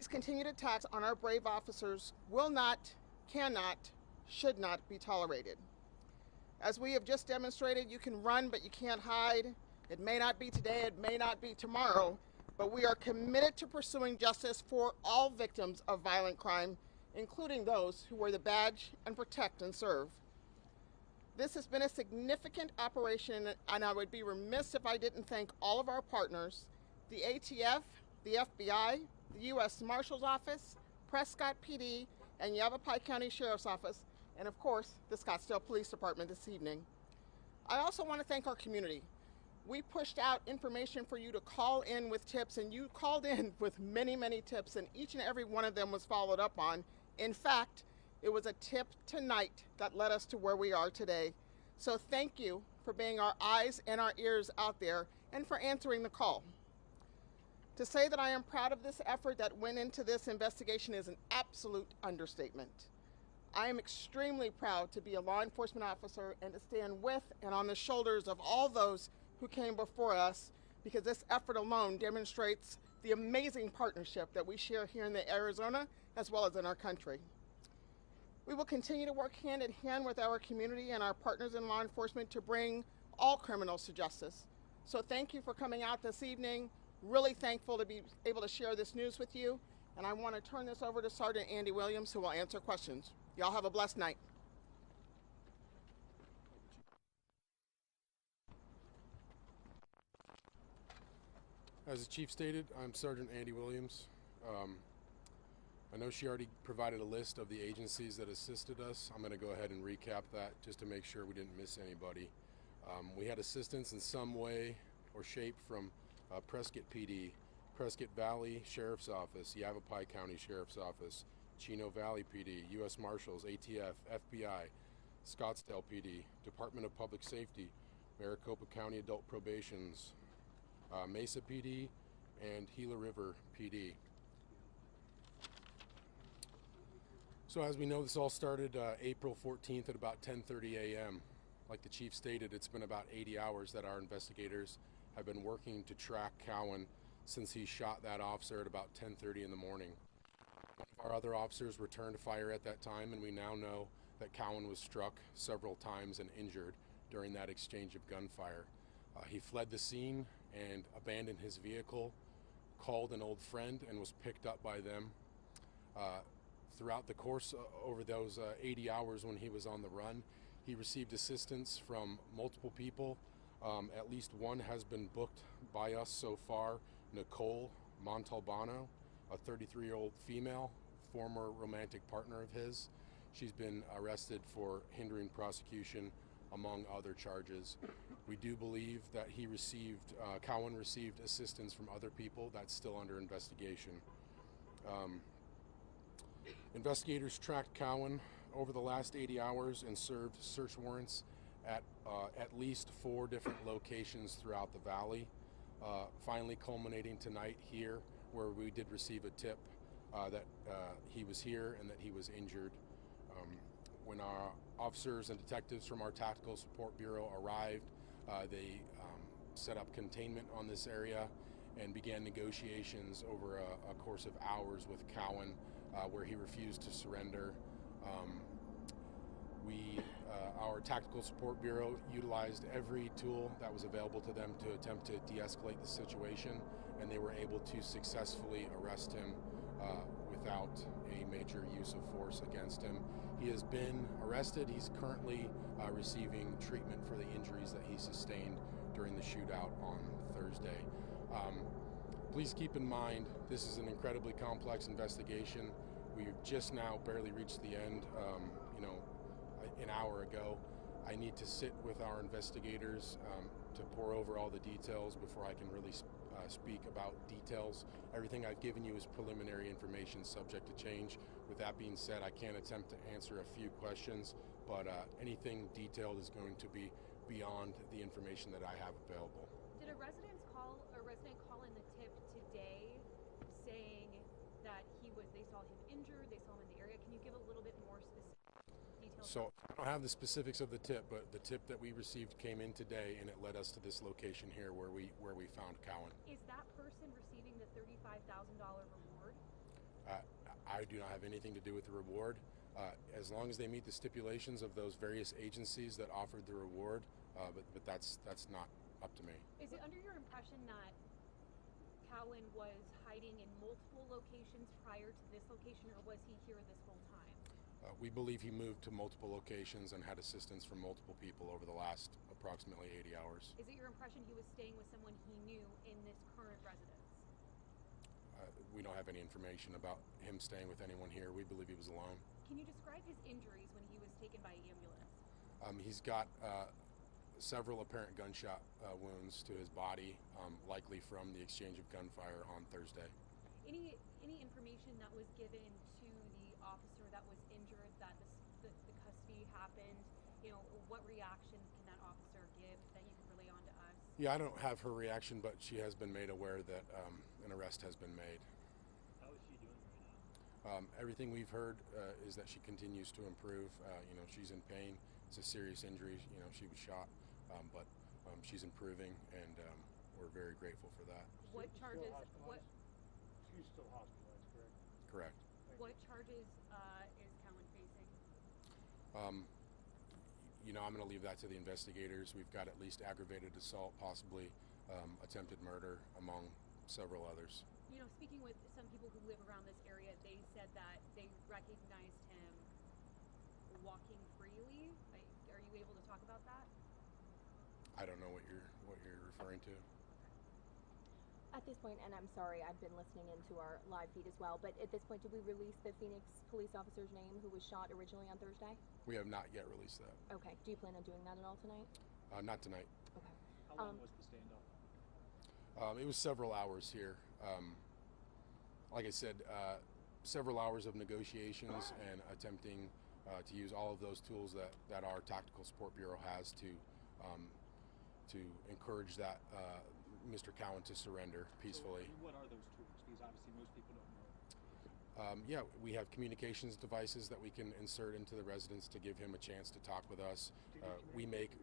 These continued attacks on our brave officers will not, cannot, should not be tolerated. As we have just demonstrated, you can run, but you can't hide. It may not be today, it may not be tomorrow, but we are committed to pursuing justice for all victims of violent crime, including those who wear the badge and protect and serve. This has been a significant operation, and I would be remiss if I didn't thank all of our partners, the ATF, the FBI, the U.S. Marshal's Office, Prescott PD, and Yavapai County Sheriff's Office, and of course, the Scottsdale Police Department this evening. I also want to thank our community. We pushed out information for you to call in with tips, and you called in with many, many tips, and each and every one of them was followed up on. In fact, it was a tip tonight that led us to where we are today. So thank you for being our eyes and our ears out there and for answering the call. To say that I am proud of this effort that went into this investigation is an absolute understatement. I am extremely proud to be a law enforcement officer and to stand with and on the shoulders of all those who came before us, because this effort alone demonstrates the amazing partnership that we share here in Arizona as well as in our country. We will continue to work hand in hand with our community and our partners in law enforcement to bring all criminals to justice. So thank you for coming out this evening. Really thankful to be able to share this news with you. And I want to turn this over to Sergeant Andy Williams, who will answer questions. Y'all have a blessed night. As the chief stated, I'm Sergeant Andy Williams. I know she already provided a list of the agencies that assisted us. I'm going to go ahead and recap that just to make sure we didn't miss anybody. We had assistance in some way or shape from Prescott PD, Prescott Valley Sheriff's Office, Yavapai County Sheriff's Office, Chino Valley PD, U.S. Marshals, ATF, FBI, Scottsdale PD, Department of Public Safety, Maricopa County Adult Probations, Mesa PD, and Gila River PD. So as we know, this all started April 14th at about 10:30 a.m. Like the chief stated, it's been about 80 hours that our investigators have been working to track Cowan since he shot that officer at about 10:30 in the morning. One of our other officers returned fire at that time, and we now know that Cowan was struck several times and injured during that exchange of gunfire. He fled the scene and abandoned his vehicle, called an old friend, and was picked up by them. Throughout the course over those 80 hours when he was on the run, he received assistance from multiple people. At least one has been booked by us so far, Nicole Montalbano, a 33-year-old female, former romantic partner of his. She's been arrested for hindering prosecution, among other charges. We do believe that Cowan received assistance from other people. That's still under investigation. Investigators tracked Cowan over the last 80 hours and served search warrants at least 4 different locations throughout the valley, finally culminating tonight here, where we did receive a tip that he was here and that he was injured. When our officers and detectives from our Tactical Support Bureau arrived, they set up containment on this area and began negotiations over a course of hours with Cowan, where he refused to surrender. Our Tactical Support Bureau utilized every tool that was available to them to attempt to de-escalate the situation, and they were able to successfully arrest him without a major use of force against him. He has been arrested. He's currently receiving treatment for the injuries that he sustained during the shootout on Thursday. Please keep in mind, this is an incredibly complex investigation. We've just now barely reached the end, an hour ago. I need to sit with our investigators to pour over all the details before I can really speak about details. Everything I've given you is preliminary information subject to change. With that being said, I can attempt to answer a few questions, but anything detailed is going to be beyond the information that I have available. Did a resident call in the tip today saying that they saw him injured, they saw him in the area? Can you give a little bit more specific details? So I don't have the specifics of the tip, but the tip that we received came in today, and it led us to this location here where we found Cowan. Is that person receiving the $35,000 reward? I do not have anything to do with the reward. As long as they meet the stipulations of those various agencies that offered the reward, but that's not up to me. Is it under your impression that Cowan was hiding in multiple locations prior to this location, or was he here this whole time? We believe he moved to multiple locations and had assistance from multiple people over the last approximately 80 hours. Is it your impression he was staying with someone he knew in this current residence? We don't have any information about him staying with anyone here. We believe he was alone. Can you describe his injuries when he was taken by ambulance? He's got several apparent gunshot wounds to his body, likely from the exchange of gunfire on Thursday. Any information that was given to the officer that was injured that the custody happened? You know, what reaction can that officer give that you can relay on to us? Yeah, I don't have her reaction, but she has been made aware that an arrest has been made. How is she doing right now? Everything we've heard is that she continues to improve. She's in pain. It's a serious injury. She was shot, but she's improving, and we're very grateful for that. What charges? She's still hospitalized, correct? Correct. What charges is Cowan facing? I'm going to leave that to the investigators. We've got at least aggravated assault, possibly attempted murder, among several others. Speaking with some people who live around this area, they said that they recognized him walking freely. Are you able to talk about that? I don't know what you're referring to. At this point, and I'm sorry, I've been listening into our live feed as well, but at this point, did we release the Phoenix police officer's name who was shot originally on Thursday? We have not yet released that. Okay. Do you plan on doing that at all tonight? Not tonight. Okay. How long was the standoff? It was several hours here. Like I said, several hours of negotiations and attempting to use all of those tools that our Tactical Support Bureau has to encourage that Mr. Cowan to surrender peacefully. So what are those tools? Because obviously most people don't know. Yeah, we have communications devices that we can insert into the residence to give him a chance to talk with us. We make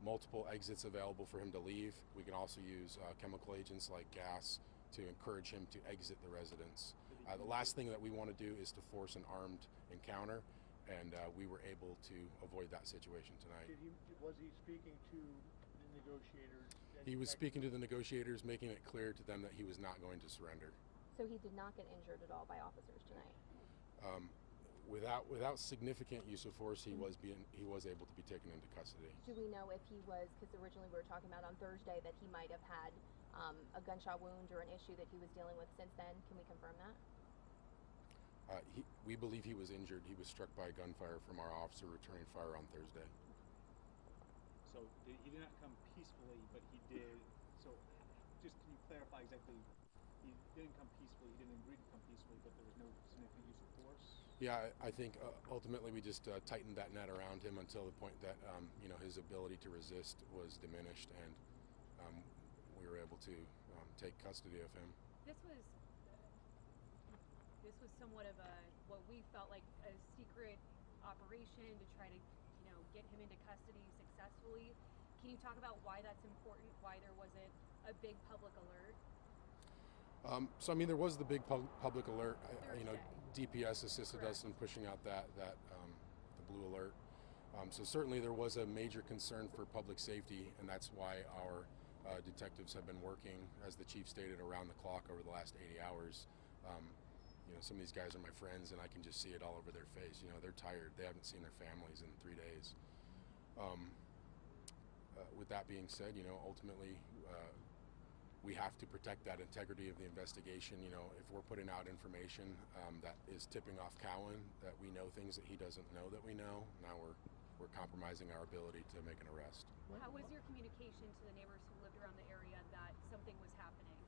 multiple exits available for him to leave. We can also use chemical agents like gas to encourage him to exit the residence. The last thing that we want to do is to force an armed encounter, and we were able to avoid that situation tonight. Was he speaking to the negotiators? He was speaking to the negotiators, making it clear to them that he was not going to surrender. So he did not get injured at all by officers tonight? Without significant use of force, he was able to be taken into custody. Do we know if he was, because originally we were talking about on Thursday that he might have had a gunshot wound or an issue that he was dealing with since then? Can we confirm that? We believe he was injured. He was struck by gunfire from our officer returning fire on Thursday. So he did not come peacefully, but he did. So just can you clarify exactly? He didn't come peacefully. He didn't agree to come peacefully, but there was no significant use of force. Yeah, I think ultimately we just tightened that net around him until the point that his ability to resist was diminished, and we were able to take custody of him. This was somewhat of what we felt like a secret operation to try to get him into custody successfully. Can you talk about why that's important? Why there wasn't a big public alert? There was the big public alert. DPS assisted Correct. us in pushing out the blue alert. So certainly there was a major concern for public safety, and that's why our detectives have been working, as the chief stated, around the clock over the last 80 hours. Some of these guys are my friends, and I can just see it all over their face. They're tired. They haven't seen their families in 3 days. With that being said, ultimately we have to protect that integrity of the investigation. If we're putting out information that is tipping off Cowan, that we know things that he doesn't know that we know, now we're compromising our ability to make an arrest. How was your communication to the neighbors who lived around the area that something was happening?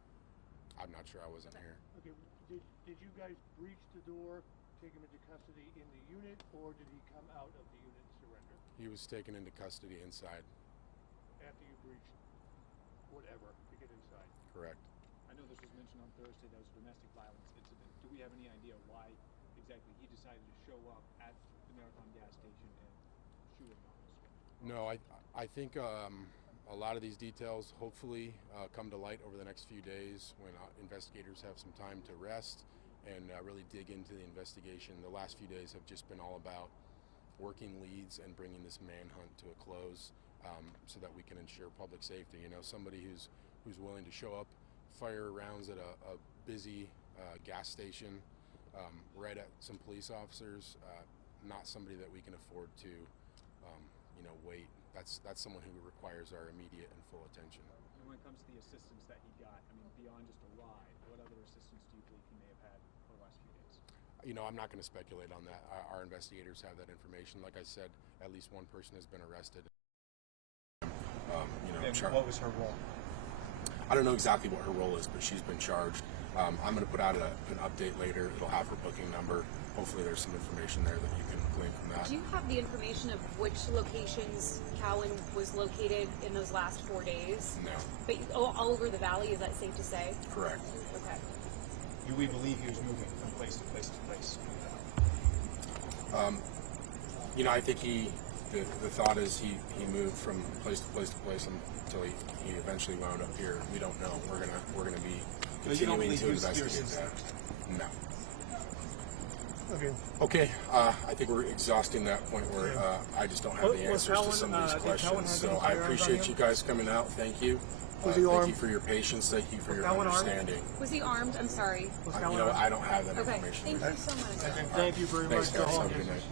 I'm not sure. I wasn't here. Okay, did you guys breach the door, take him into custody in the unit, or did he come out of the unit and surrender? He was taken into custody inside. After you breached whatever to get inside? Correct. I know this was mentioned on Thursday. That was a domestic violence incident. Do we have any idea why exactly he decided to show up at the Marathon gas station and shoot an officer? No, I think a lot of these details hopefully come to light over the next few days when investigators have some time to rest and really dig into the investigation. The last few days have just been all about working leads and bringing this manhunt to a close, so that we can ensure public safety. You know, somebody who's willing to show up, fire rounds at a busy gas station, right at some police officers, not somebody that we can afford to, wait. That's someone who requires our immediate and full attention. And when it comes to the assistance that he got, I mean, beyond just a ride, what other assistance do you believe he may have had for the last few days? You know, I'm not going to speculate on that. Our investigators have that information. Like I said, at least one person has been arrested. What was her role? I don't know exactly what her role is, but she's been charged. I'm going to put out an update later. It'll have her booking number. Hopefully there's some information there that you can glean from that. Do you have the information of which locations Cowan was located in those last 4 days? No. But all over the valley, is that safe to say? Correct. Okay. Do we believe he was moving from place to place to place? I think the thought is he moved from place to place to place until he eventually wound up here. We don't know. We're gonna be continuing to investigate that. No. Okay. I think we're exhausting that point where I just don't have the answers to some of these questions. So I appreciate you guys coming out. Thank you. Thank you for your patience. Thank you for your understanding. Was he armed? I'm sorry. I don't have that Okay. information. Thank you so much. Thank you very much. Thanks, guys. Have a good night.